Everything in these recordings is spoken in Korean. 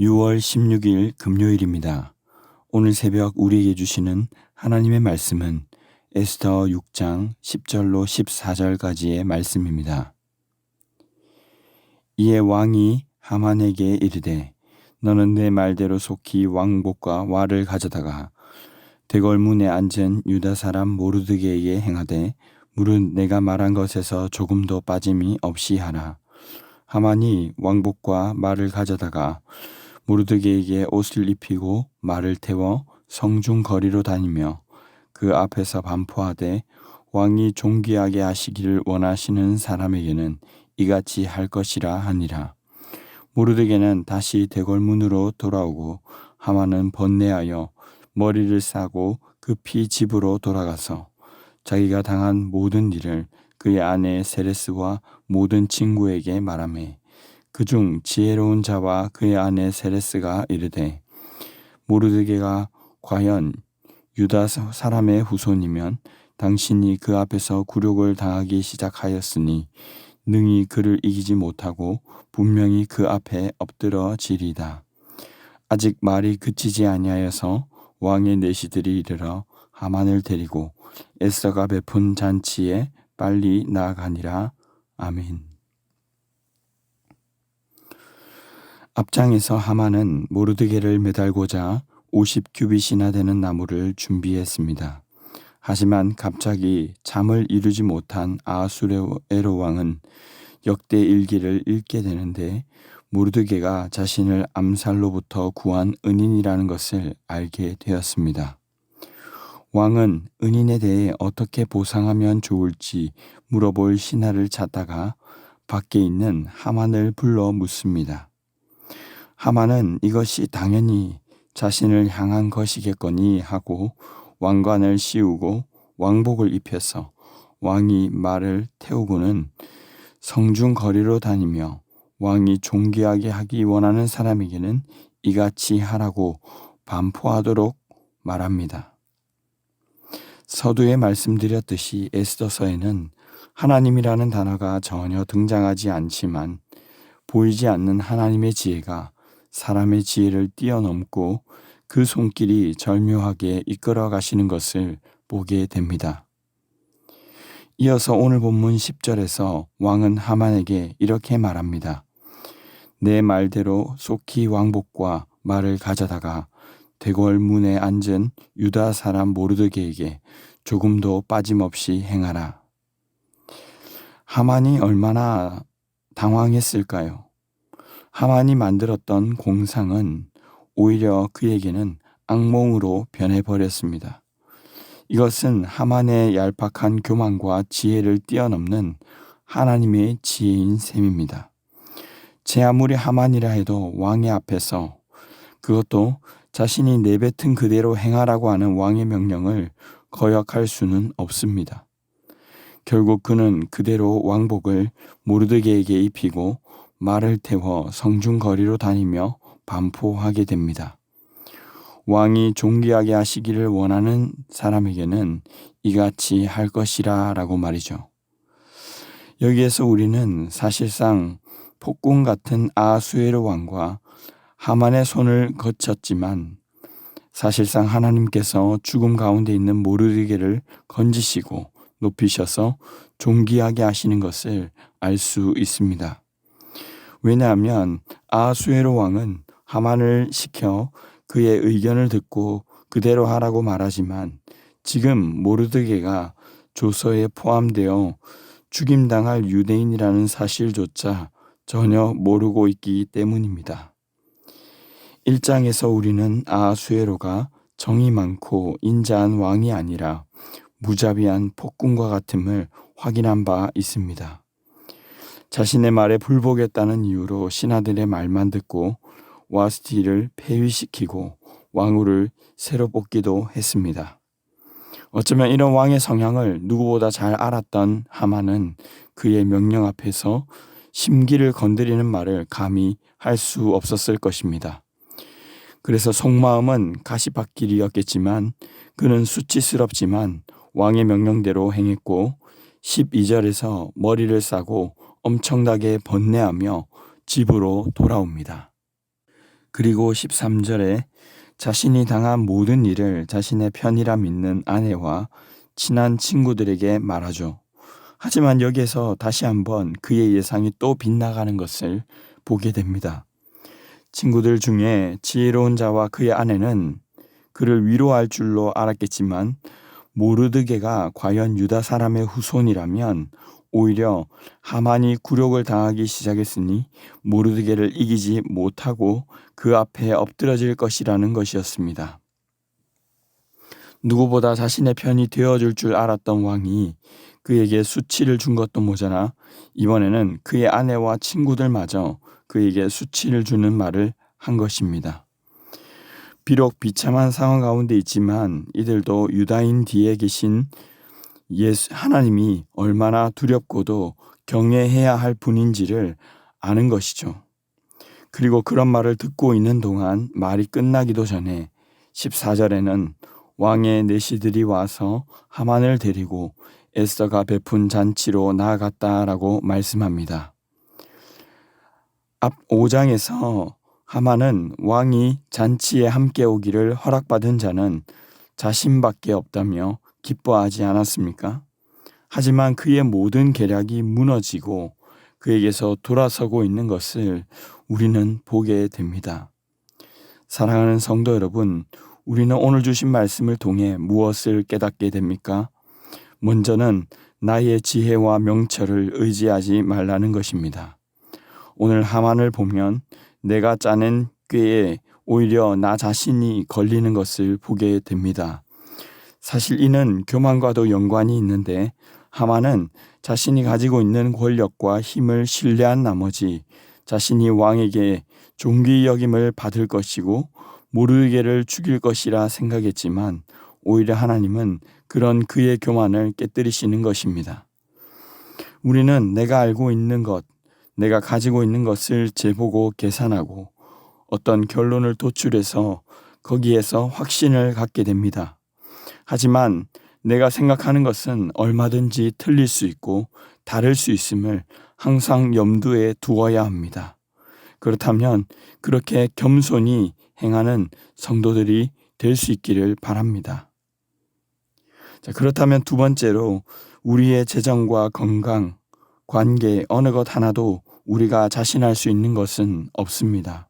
6월 16일 금요일입니다. 오늘 새벽 우리에게 주시는 하나님의 말씀은 에스더 6장 10절로 14절까지의 말씀입니다. 이에 왕이 하만에게 이르되 너는 내 말대로 속히 왕복과 와를 가져다가 대궐문에 앉은 유다 사람 모르드게에게 행하되 무릇 내가 말한 것에서 조금도 빠짐이 없이 하라. 하만이 왕복과 말을 가져다가 모르드게에게 옷을 입히고 말을 태워 성중 거리로 다니며 그 앞에서 반포하되 왕이 존귀하게 하시기를 원하시는 사람에게는 이같이 할 것이라 하니라. 모르드게는 다시 대궐문으로 돌아오고 하만은 번뇌하여 머리를 싸고 급히 집으로 돌아가서 자기가 당한 모든 일을 그의 아내 세레스와 모든 친구에게 말하매 그중 지혜로운 자와 그의 아내 세레스가 이르되 모르드게가 과연 유다 사람의 후손이면 당신이 그 앞에서 굴욕을 당하기 시작하였으니 능히 그를 이기지 못하고 분명히 그 앞에 엎드러지리다. 아직 말이 그치지 아니하여서 왕의 내시들이 이르러 하만을 데리고 에스더가 베푼 잔치에 빨리 나아가니라. 아멘. 앞장에서 하만은 모르드게를 매달고자 50규빗이나 되는 나무를 준비했습니다. 하지만 갑자기 잠을 이루지 못한 아하수에로 왕은 역대 일기를 읽게 되는데 모르드게가 자신을 암살로부터 구한 은인이라는 것을 알게 되었습니다. 왕은 은인에 대해 어떻게 보상하면 좋을지 물어볼 신하를 찾다가 밖에 있는 하만을 불러 묻습니다. 하만은 이것이 당연히 자신을 향한 것이겠거니 하고 왕관을 씌우고 왕복을 입혀서 왕이 말을 태우고는 성중 거리로 다니며 왕이 존귀하게 하기 원하는 사람에게는 이같이 하라고 반포하도록 말합니다. 서두에 말씀드렸듯이 에스더서에는 하나님이라는 단어가 전혀 등장하지 않지만 보이지 않는 하나님의 지혜가 사람의 지혜를 뛰어넘고 그 손길이 절묘하게 이끌어 가시는 것을 보게 됩니다. 이어서 오늘 본문 10절에서 왕은 하만에게 이렇게 말합니다. 내 말대로 속히 왕복과 말을 가져다가 대궐 문에 앉은 유다 사람 모르드게에게 조금도 빠짐없이 행하라. 하만이 얼마나 당황했을까요? 하만이 만들었던 공상은 오히려 그에게는 악몽으로 변해버렸습니다. 이것은 하만의 얄팍한 교만과 지혜를 뛰어넘는 하나님의 지혜인 셈입니다. 제 아무리 하만이라 해도 왕의 앞에서 그것도 자신이 내뱉은 그대로 행하라고 하는 왕의 명령을 거역할 수는 없습니다. 결국 그는 그대로 왕복을 모르드게에게 입히고 말을 태워 성중 거리로 다니며 반포하게 됩니다. 왕이 존귀하게 하시기를 원하는 사람에게는 이같이 할 것이라 라고 말이죠. 여기에서 우리는 사실상 폭군 같은 아하수에로 왕과 하만의 손을 거쳤지만 사실상 하나님께서 죽음 가운데 있는 모르드게를 건지시고 높이셔서 존귀하게 하시는 것을 알 수 있습니다. 왜냐하면 아하수에로 왕은 하만을 시켜 그의 의견을 듣고 그대로 하라고 말하지만 지금 모르드게가 조서에 포함되어 죽임당할 유대인이라는 사실조차 전혀 모르고 있기 때문입니다. 1장에서 우리는 아하수에로가 정이 많고 인자한 왕이 아니라 무자비한 폭군과 같음을 확인한 바 있습니다. 자신의 말에 불복했다는 이유로 신하들의 말만 듣고 와스티를 폐위시키고 왕후를 새로 뽑기도 했습니다. 어쩌면 이런 왕의 성향을 누구보다 잘 알았던 하만은 그의 명령 앞에서 심기를 건드리는 말을 감히 할 수 없었을 것입니다. 그래서 속마음은 가시밭길이었겠지만 그는 수치스럽지만 왕의 명령대로 행했고 12절에서 머리를 싸고 엄청나게 번뇌하며 집으로 돌아옵니다. 그리고 13절에 자신이 당한 모든 일을 자신의 편이라 믿는 아내와 친한 친구들에게 말하죠. 하지만 여기에서 다시 한번 그의 예상이 또 빗나가는 것을 보게 됩니다. 친구들 중에 지혜로운 자와 그의 아내는 그를 위로할 줄로 알았겠지만 모르드게가 과연 유다 사람의 후손이라면 오히려 하만이 굴욕을 당하기 시작했으니 모르드게를 이기지 못하고 그 앞에 엎드러질 것이라는 것이었습니다. 누구보다 자신의 편이 되어줄 줄 알았던 왕이 그에게 수치를 준 것도 모자라 이번에는 그의 아내와 친구들마저 그에게 수치를 주는 말을 한 것입니다. 비록 비참한 상황 가운데 있지만 이들도 유다인 뒤에 계신 하나님이 얼마나 두렵고도 경외해야 할 분인지를 아는 것이죠. 그리고 그런 말을 듣고 있는 동안 말이 끝나기도 전에 14절에는 왕의 내시들이 와서 하만을 데리고 에스더가 베푼 잔치로 나아갔다라고 말씀합니다. 앞 5장에서 하만은 왕이 잔치에 함께 오기를 허락받은 자는 자신밖에 없다며 기뻐하지 않았습니까? 하지만 그의 모든 계략이 무너지고 그에게서 돌아서고 있는 것을 우리는 보게 됩니다. 사랑하는 성도 여러분, 우리는 오늘 주신 말씀을 통해 무엇을 깨닫게 됩니까? 먼저는 나의 지혜와 명철을 의지하지 말라는 것입니다. 오늘 하만을 보면 내가 짜낸 꾀에 오히려 나 자신이 걸리는 것을 보게 됩니다. 사실 이는 교만과도 연관이 있는데 하만은 자신이 가지고 있는 권력과 힘을 신뢰한 나머지 자신이 왕에게 존귀 여김을 받을 것이고 모르드게를 죽일 것이라 생각했지만 오히려 하나님은 그런 그의 교만을 깨뜨리시는 것입니다. 우리는 내가 알고 있는 것, 내가 가지고 있는 것을 재보고 계산하고 어떤 결론을 도출해서 거기에서 확신을 갖게 됩니다. 하지만 내가 생각하는 것은 얼마든지 틀릴 수 있고 다를 수 있음을 항상 염두에 두어야 합니다. 그렇다면 그렇게 겸손히 행하는 성도들이 될 수 있기를 바랍니다. 그렇다면 두 번째로 우리의 재정과 건강, 관계 어느 것 하나도 우리가 자신할 수 있는 것은 없습니다.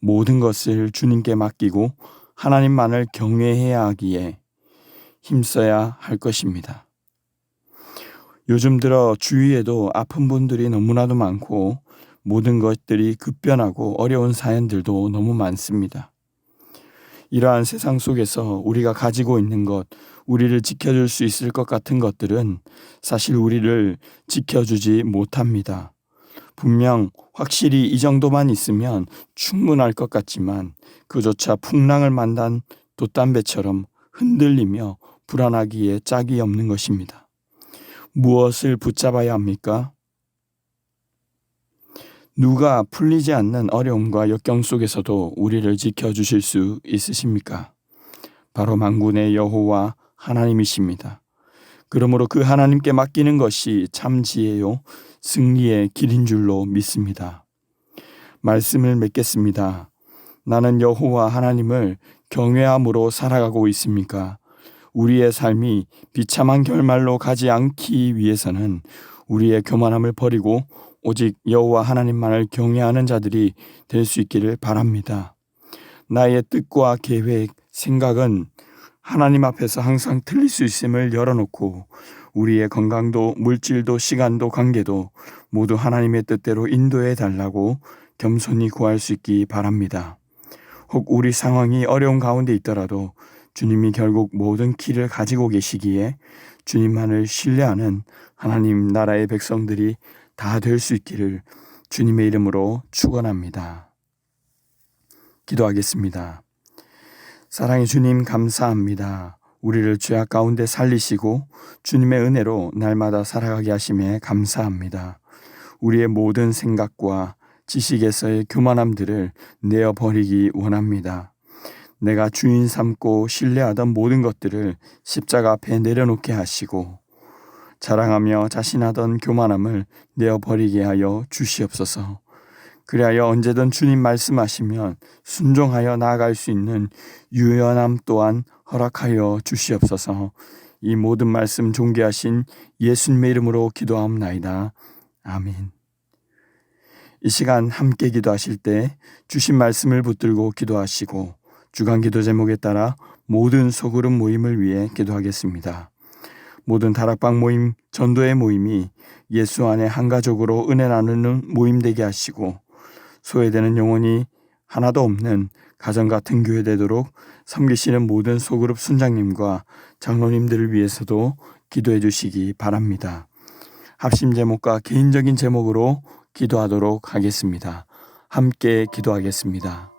모든 것을 주님께 맡기고 하나님만을 경외해야 하기에 힘써야 할 것입니다. 요즘 들어 주위에도 아픈 분들이 너무나도 많고 모든 것들이 급변하고 어려운 사연들도 너무 많습니다. 이러한 세상 속에서 우리가 가지고 있는 것, 우리를 지켜줄 수 있을 것 같은 것들은 사실 우리를 지켜주지 못합니다. 분명 확실히 이 정도만 있으면 충분할 것 같지만 그조차 풍랑을 만난 돛담배처럼 흔들리며 불안하기에 짝이 없는 것입니다. 무엇을 붙잡아야 합니까? 누가 풀리지 않는 어려움과 역경 속에서도 우리를 지켜주실 수 있으십니까? 바로 만군의 여호와 하나님이십니다. 그러므로 그 하나님께 맡기는 것이 참 지혜요 승리의 길인 줄로 믿습니다. 말씀을 맺겠습니다. 나는 여호와 하나님을 경외함으로 살아가고 있습니까? 우리의 삶이 비참한 결말로 가지 않기 위해서는 우리의 교만함을 버리고 오직 여호와 하나님만을 경외하는 자들이 될 수 있기를 바랍니다. 나의 뜻과 계획, 생각은 하나님 앞에서 항상 틀릴 수 있음을 열어놓고 우리의 건강도 물질도 시간도 관계도 모두 하나님의 뜻대로 인도해 달라고 겸손히 구할 수 있기 바랍니다. 혹 우리 상황이 어려운 가운데 있더라도 주님이 결국 모든 길을 가지고 계시기에 주님만을 신뢰하는 하나님 나라의 백성들이 다 될 수 있기를 주님의 이름으로 축원합니다. 기도하겠습니다. 사랑의 주님 감사합니다. 우리를 죄악 가운데 살리시고 주님의 은혜로 날마다 살아가게 하심에 감사합니다. 우리의 모든 생각과 지식에서의 교만함들을 내어버리기 원합니다. 내가 주인 삼고 신뢰하던 모든 것들을 십자가 앞에 내려놓게 하시고 자랑하며 자신하던 교만함을 내어버리게 하여 주시옵소서. 그리하여 언제든 주님 말씀하시면 순종하여 나아갈 수 있는 유연함 또한 허락하여 주시옵소서. 이 모든 말씀 존귀하신 예수님의 이름으로 기도하옵나이다. 아멘. 이 시간 함께 기도하실 때 주신 말씀을 붙들고 기도하시고 주간 기도 제목에 따라 모든 소그룹 모임을 위해 기도하겠습니다. 모든 다락방 모임, 전도의 모임이 예수 안에 한 가족으로 은혜 나누는 모임 되게 하시고 소외되는 영혼이 하나도 없는 가정 같은 교회 되도록 섬기시는 모든 소그룹 순장님과 장로님들을 위해서도 기도해 주시기 바랍니다. 합심 제목과 개인적인 제목으로 기도하도록 하겠습니다. 함께 기도하겠습니다.